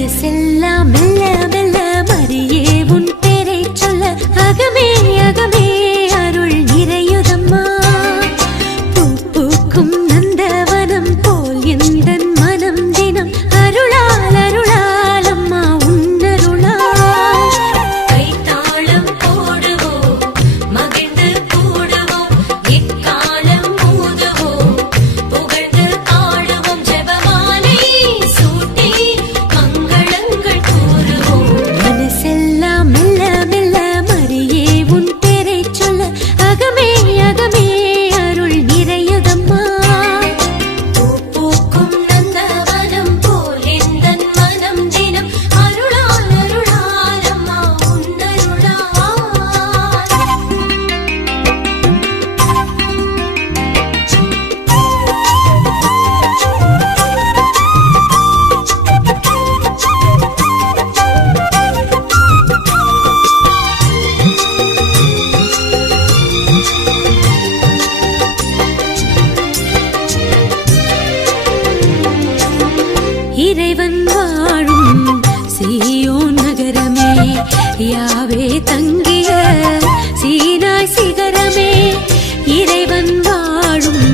மனசெல்லாம் மெல்ல மெல்ல மரியே உன் பேரை சொல்ல அகமே அகமே அருள் நிறையுதம்மா. பூ பூக்கும் நந்தவனம் போல் எந்தன் மனம் தினம் அருளால் அருளால் அம்மா உன்னருளால். கைத்தாளம் போடுவோம் மகிழ்ந்து கூடுவோம் எக்காலம் ஊதுவோம் புகழ்ந்து பாடுவோம் ஜெபமாலை சூட்டி மங்களங்கள் கூறுவோம். மனசெல்லாம் மெல்ல மெல்ல மரியே உன் பேரை சொல்ல அகமே அகமே அருள் நிறையுதம்மா. பூ பூக்கும் நந்தவனம் போல் எந்தன் மனம் தினம் அருளால் அருளால் அம்மா உன்னருளால். இறைவன் வாழும் சீயோன் நகரமே யாவே தங்கிய சீனாய் சிகரமே. இறைவன் வாழும்